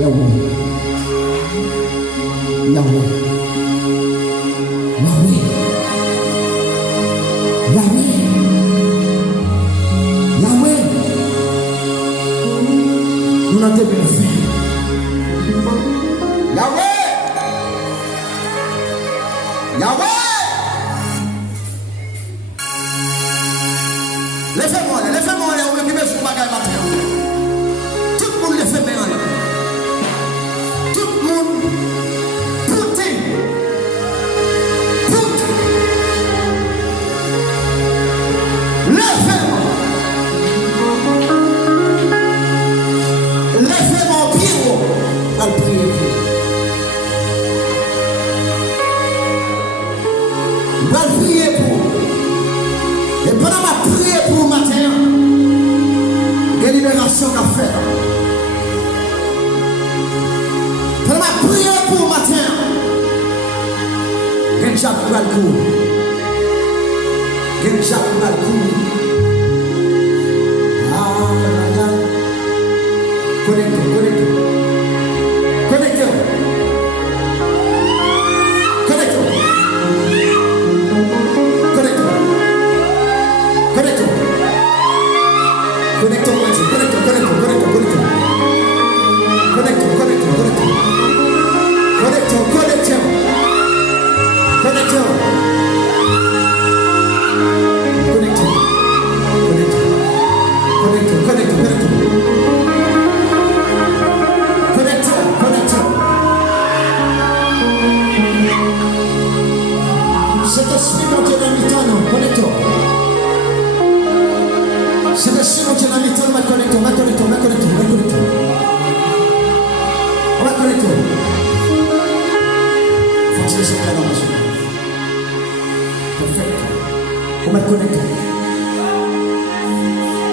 Yahweh. Yahweh. Yahweh. Yahweh. Yahweh. Nous n'avons pas fait. Yahweh. Yahweh. Laissez-moi aller, on me dit sur bagage matin. Tout le monde laissez moi aller. Tout le monde poutez. Laissez-moi. Laissez-moi au pied à le prier. Je vais prier pour. Et pendant ma prière pour le matin, il y a une libération qu'a fait. Pendant ma prière pour le matin, il y a un diable qui va le courir. Il y a un diable qui va le courir. Connectez-vous.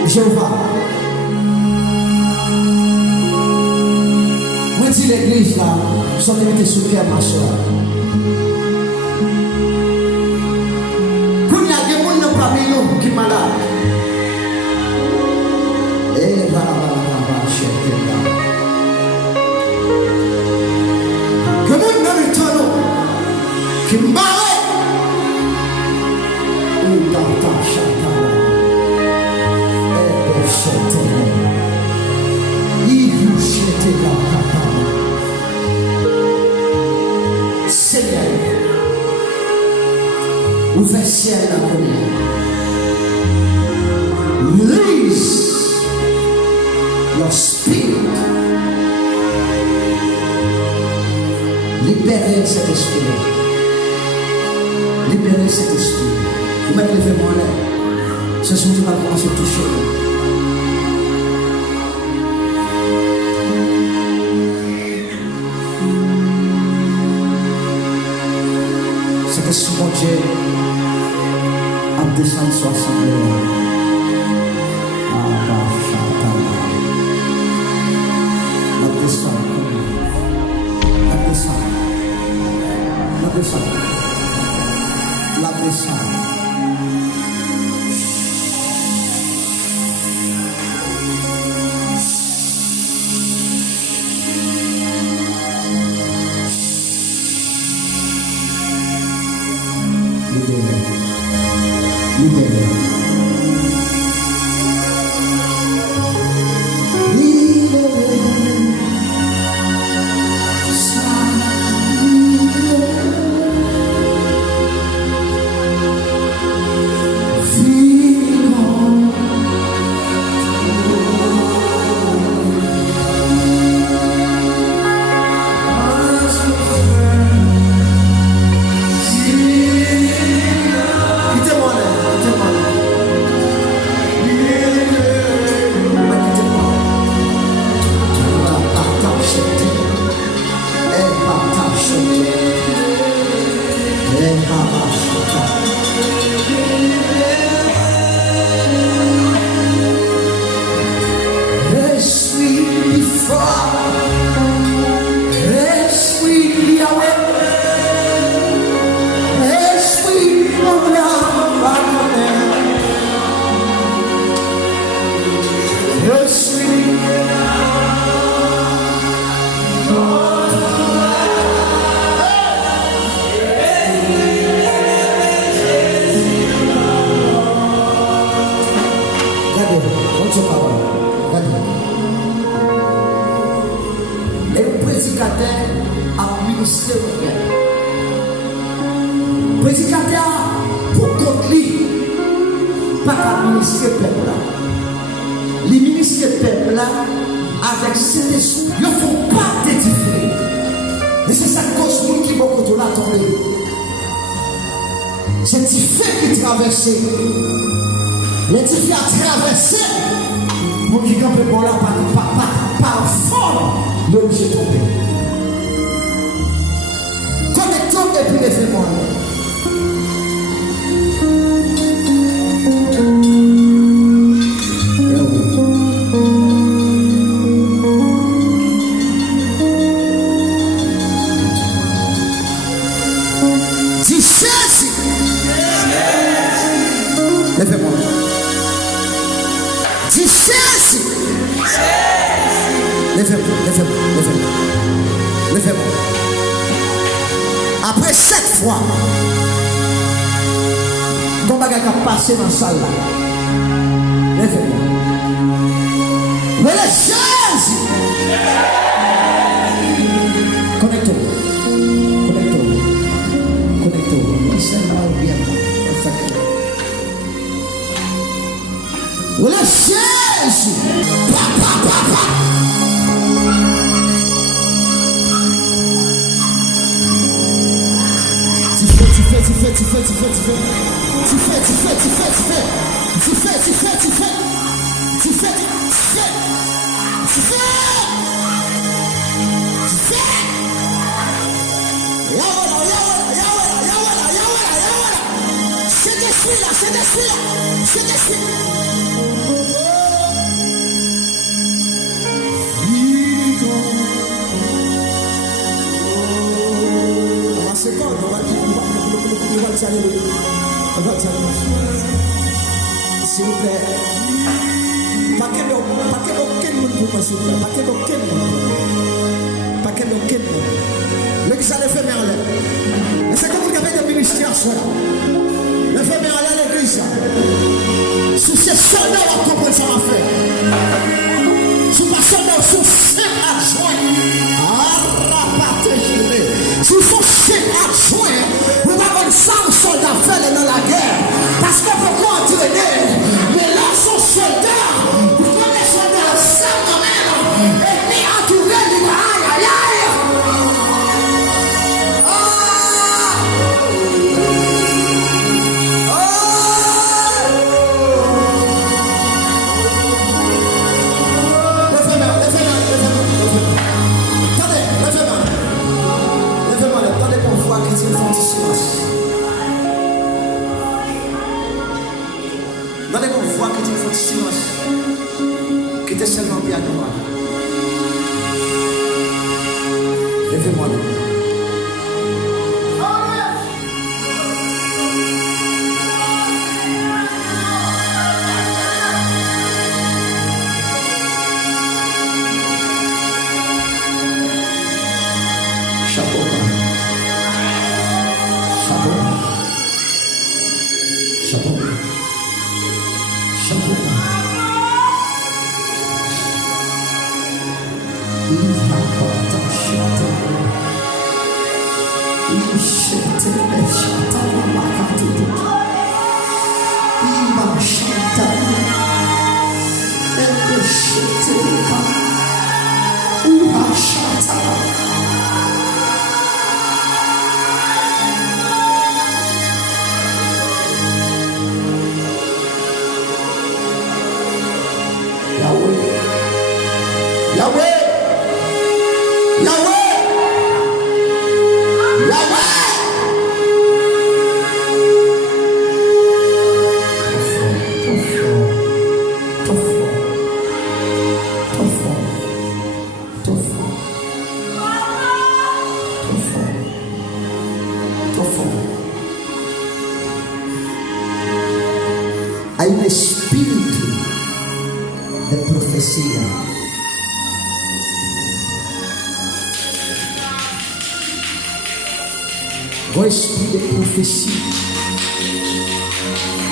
Jéhovah, moi dis l'église là, sont mettez sous pied à ma soeur. Quand il y a des gens parmi nous qui sont malades, et là, que nous dans le temps qui m'arrête, ou dans ta chata. Seigneur, ouvre le ciel à première. Release your spirit. Libérez cet esprit. Libérez cet esprit. Vous mettez les mains là. Ce sont des balcons à se toucher. Mon Dieu, à descendre 60 euros. La descendre. administrer le peuple. Prédicateur, pour contre lui, pas administrer le peuple. Les ministres du peuple là, avec cet esprit, ils ne font pas d'édifier. Et c'est ça cause nous qui vont contre la tomber. C'est petit fait qui traverse. Les petits filles à traverser. Pour qui campe bon là par forme de l'objet tombé. Connectons et puis les fais-moi. Après 7 fois, ton bagage a passé dans la salle là. Lève-moi. Mais les Jésus. Connectons. C'est là où bien. Le Jésus. S'il vous plaît, pas que aucun monde pour moi, s'il vous plaît, pas que aucun monde. L'église a les fait en l'air. Mais c'est comme vous avez des ministères, les fait en l'air l'église. Si c'est seulement la comprendre ça va faire. Si pas seulement sous 5 adjoints, si sont 5 adjoints, nous avons 100 soldats faire dans la guerre. Parce qu'on peut pas entraîner. Mais là, son soldat, vous connaissez soldats, ça quand même. Et puis entouré du aïe, aïe, aïe. Attendez pour voir qu'ils font du silence. Attendez pour voir qu'ils font du silence. Qui était seulement bien noir. Levez-moi. Hay un espíritu de profecía. Un esprit de prophétie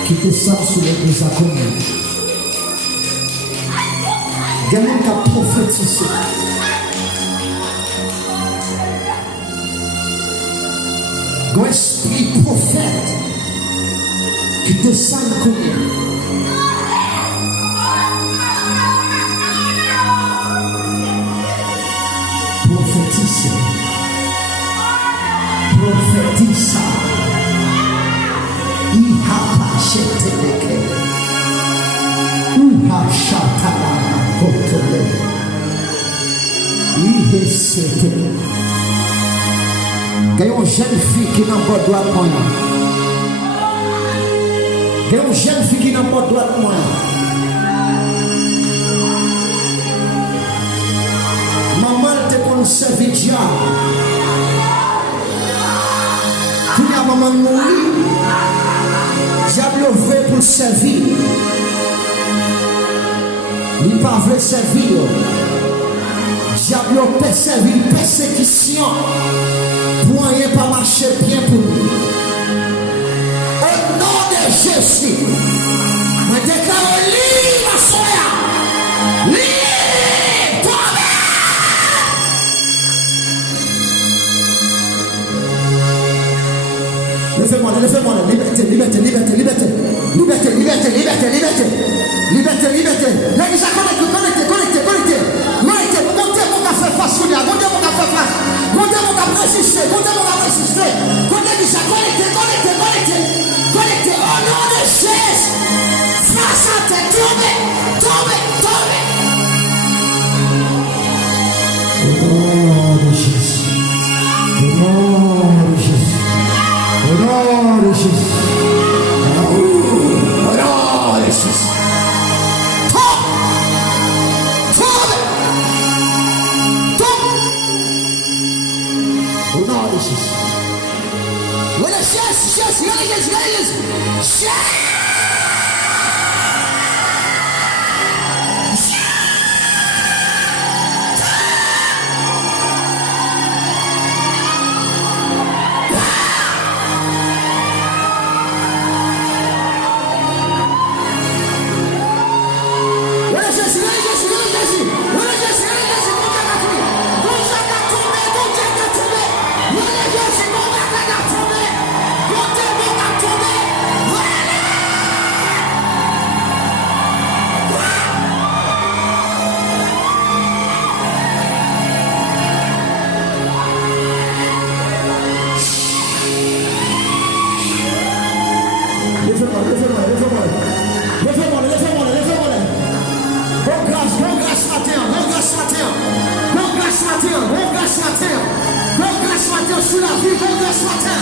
qui descend sur l'église à commun. Quelqu'un qui a prophétisé. un esprit prophète qui descend combien? Prophétise. Prophétise. Ihapashetebeke. Uhashatala kotole. Ihesete. Il y a une jeune fille qui n'a pas de droit de moi. Il y a une jeune fille qui n'a pas de droit de moi. Maman te pour nous servir diable. Tout le monde maman mourir. Diable veut pour servir. Il ne pas veut servir. Diable peut servir persécution. Pour rien pas marcher bien pour nous. Au nom de Jésus, je déclare libre, soya. Libre, toi-même. Levez-moi, liberté, liberté, liberté, liberté, liberté, liberté, liberté, liberté, liberté, liberté. L'église, connectez. Montez mon café face, montez mon café face. Montez mon café résister, résister. Connectez. Au nom de Jésus. Face à terre, tombez. Au nom de Jésus. Au nom de Jésus. Au nom de Jésus. Au nom de Jésus. Au nom de Jésus. Voilà, chasse. Sur la vie, bon grâce matin.